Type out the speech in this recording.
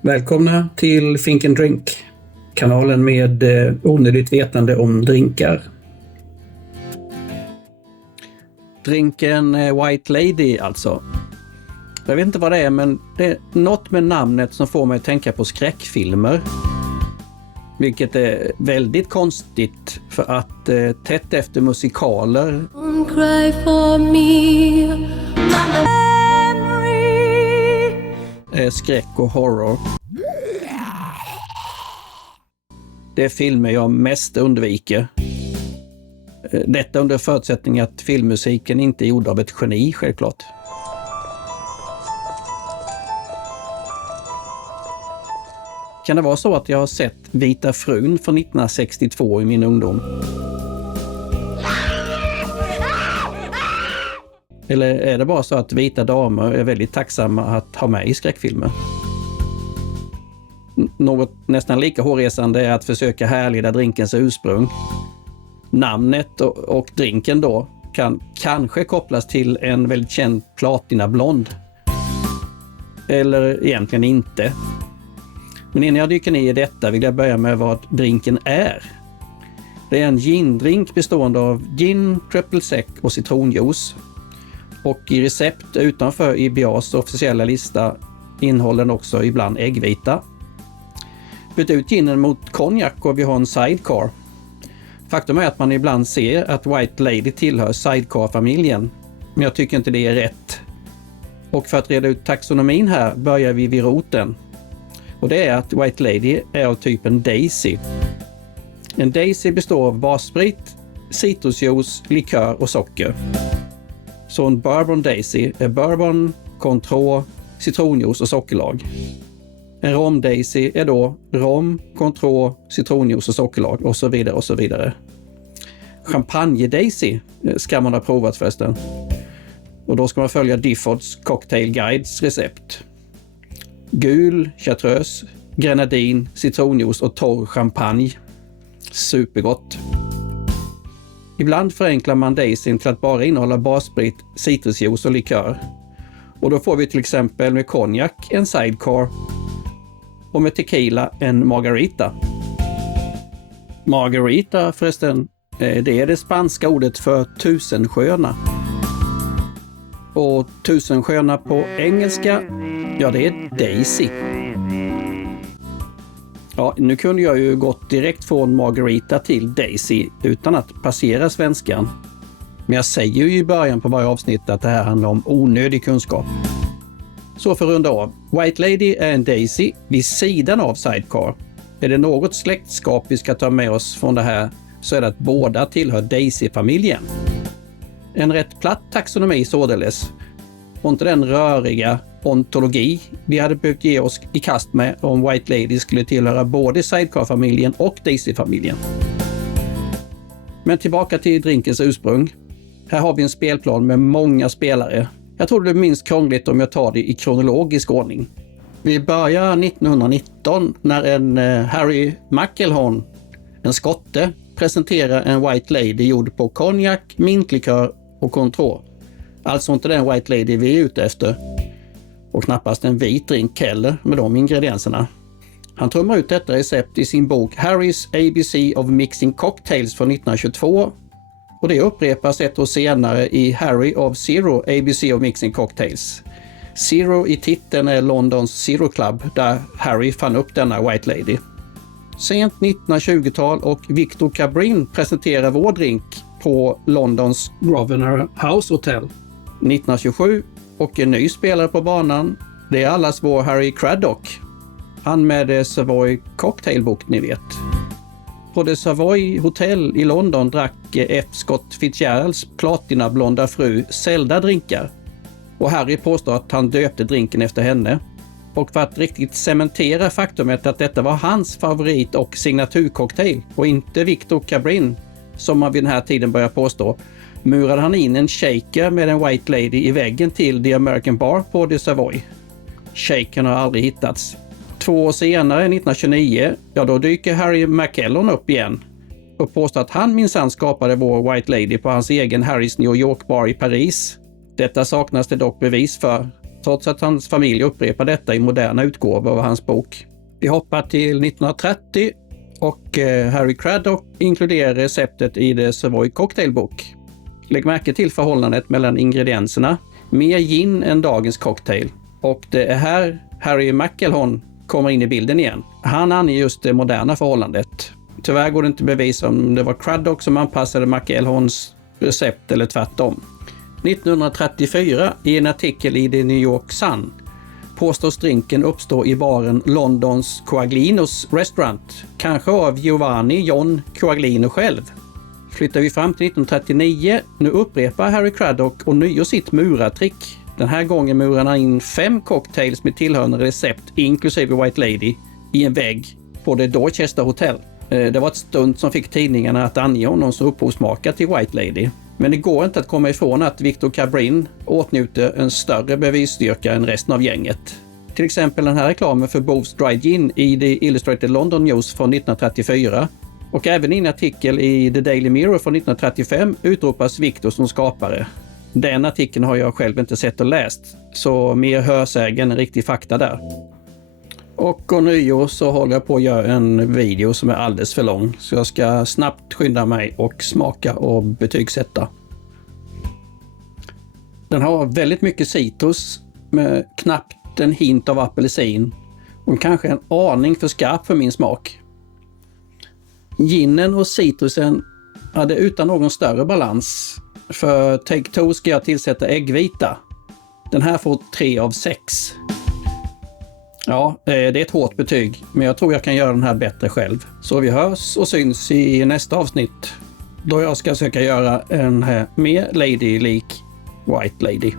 Välkomna till Think and Drink, kanalen med onödigt vetande om drinkar. Drinken White Lady alltså. Jag vet inte vad det är, men det är något med namnet som får mig att tänka på skräckfilmer. Vilket är väldigt konstigt för att tätt efter musikaler är skräck och horror. Det är filmer jag mest undviker. Detta under förutsättning att filmmusiken inte är gjord av ett geni, självklart. Kan det vara så att jag har sett Vita frun från 1962 i min ungdom? Eller är det bara så att vita damer är väldigt tacksamma att ha med i skräckfilmer? Något nästan lika hårresande är att försöka härleda drinkens ursprung. Namnet och drinken då kan kanske kopplas till en väldigt känd platinablond. Eller egentligen inte. Men innan jag dyker ner i detta vill jag börja med vad drinken är. Det är en gindrink bestående av gin, triple sec och citronjuice. Och i recept utanför IBAs officiella lista innehåller den också ibland äggvita. Byt ut ginen mot konjak och vi har en sidecar. Faktum är att man ibland ser att White Lady tillhör sidecar-familjen. Men jag tycker inte det är rätt. Och för att reda ut taxonomin här börjar vi vid roten. Och det är att White Lady är av typen Daisy. En Daisy består av bassprit, citrusjuice, likör och socker. Så en Bourbon Daisy är bourbon, Cointreau, citronjuice och sockerlag. En Rom Daisy är då rom, Cointreau, citronjuice och sockerlag och så vidare och så vidare. Champagne Daisy ska man ha provat förresten. Och då ska man följa Diffords Cocktail Guides recept. Gul, chartreuse, grenadin, citronjuice och torr champagne. Supergott. Ibland förenklar man Daisyn till att bara innehålla bassprit, citrusjuice och likör. Och då får vi till exempel med konjak en sidecar och med tequila en margarita. Margarita förresten, det är det spanska ordet för tusensköna. Och tusensköna på engelska, ja det är Daisy. Ja, nu kunde jag ju gått direkt från Margarita till Daisy utan att passera svenskan. Men jag säger ju i början på varje avsnitt att det här handlar om onödig kunskap. Så för att runda av. White Lady är en Daisy vid sidan av sidecar. Är det något släktskap vi ska ta med oss från det här så är det att båda tillhör Daisy-familjen. En rätt platt taxonomi således. Och inte den röriga ontologi vi hade behövt ge oss i kast med om White Lady skulle tillhöra både sidecar-familjen och Daisy-familjen. Men tillbaka till drinkens ursprung. Här har vi en spelplan med många spelare. Jag tror det blir minst krångligt om jag tar det i kronologisk ordning. Vi börjar 1919 när en Harry McElhone, en skotte, presenterar en White Lady gjord på konjak, mintlikör och Cointreau. Alltså inte den White Lady vi är ute efter. Och knappast en vit drink heller med de ingredienserna. Han trummar ut detta recept i sin bok Harry's ABC of Mixing Cocktails från 1922. Och det upprepas ett år senare i Harry of Zero ABC of Mixing Cocktails. Zero i titeln är Londons Zero Club där Harry fann upp denna White Lady. Sent 1920-tal och Victor Cabrin presenterar vår drink på Londons Grosvenor House Hotel 1927 och en ny spelare på banan, det är allas vår Harry Craddock. Han med Savoy Cocktailbook ni vet. På The Savoy Hotel i London drack F. Scott Fitzgeralds platinablonda fru Zelda drinkar. Och Harry påstår att han döpte drinken efter henne. Och för att riktigt cementera faktumet att detta var hans favorit och signaturcocktail och inte Victor Cabrin, som man vid den här tiden börjar påstå, murade han in en shaker med en White Lady i väggen till The American Bar på The Savoy. Shakern har aldrig hittats. 2 år senare, 1929, ja då dyker Harry McElhone upp igen och påstår att han minsann skapade vår White Lady på hans egen Harrys New York Bar i Paris. Detta saknas det dock bevis för. trots att hans familj upprepar detta i moderna utgåvor av hans bok. Vi hoppar till 1930 och Harry Craddock inkluderar receptet i The Savoy Cocktail Book. Lägg märke till förhållandet mellan ingredienserna. Mer gin än dagens cocktail. Och det är här Harry McElhone kommer in i bilden igen. Han anger just det moderna förhållandet. Tyvärr går det inte bevisa om det var Craddock som anpassade McElhones recept eller tvärtom. 1934 i en artikel i The New York Sun påstås drinken uppstå i baren Londons Coaglinos Restaurant, kanske av Giovanni John Coaglino själv. Flyttar vi fram till 1939, nu upprepar Harry Craddock och nio sitt murartrick. Den här gången murar han in 5 cocktails med tillhörande recept inklusive White Lady i en vägg på det Dorchester Hotel. Det var ett stunt som fick tidningarna att ange honom som upphovsmakare till White Lady. Men det går inte att komma ifrån att Victor Cabrin åtnjuter en större bevisstyrka än resten av gänget. Till exempel den här reklamen för Booths Dry Gin i The Illustrated London News från 1934. Och även i en artikel i The Daily Mirror från 1935 utropas Victor som skapare. Den artikeln har jag själv inte sett och läst, så mer hörsägen än riktig fakta där. Och ånyo så håller jag på att göra en video som är alldeles för lång, så jag ska snabbt skynda mig och smaka och betygsätta. Den har väldigt mycket citrus med knappt en hint av apelsin och kanske en aning för skarp för min smak. Ginen och citrusen hade utan någon större balans. För Take Two ska jag tillsätta äggvita. Den här får 3 av 6. Ja, det är ett hårt betyg, men jag tror jag kan göra den här bättre själv. Så vi hörs och syns i nästa avsnitt, då jag ska försöka göra en mer lady-lik White Lady.